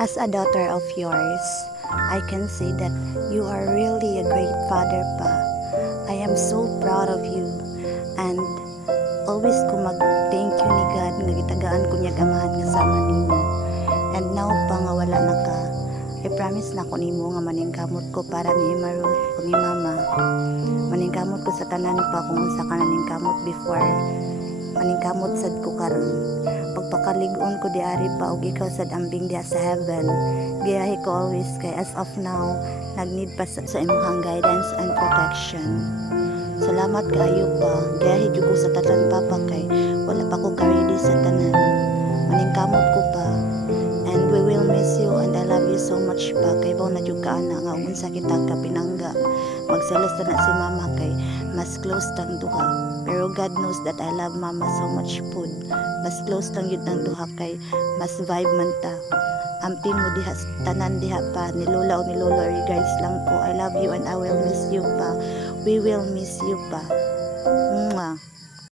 As a daughter of yours, I can say that you are really a great father pa. I am so proud of you and always ko mag-thank you ni God nga gitagaan ko niya gamahan nga sama nimo. And now pa nga wala na ka, I promise na ko nimo nga maningkamot ko para ni Maruth o ni Mama. Maningkamot ko sa tanan pa kung unsa ka naningkamot before. Maningkamot sad ko karon. Pagpakalig-on ko di ari pa og ikaw sad ambing diha sa heaven. Giyahi ko always kay as of now nagneed pa sa imong guidance and protection. Salamat kaayo pa. Giyahi jud ko sa tanan papa kay wala pa ko ready sa tanan. Maningkamot ko pa. And we will miss you and I love you so much pa kay baw na jud ka ana nga unsa kita ka pinangga. Magselos na si Mama kay mas close tang duha. Pero God knows that I love Mama so much food. Mas close lang yun ng duha kay mas vibe man ta. Amping mo diha tanan diha pa ni Lola o ni Lolo regards lang ko. I love you and I will miss you pa. We will miss you pa. Mwah.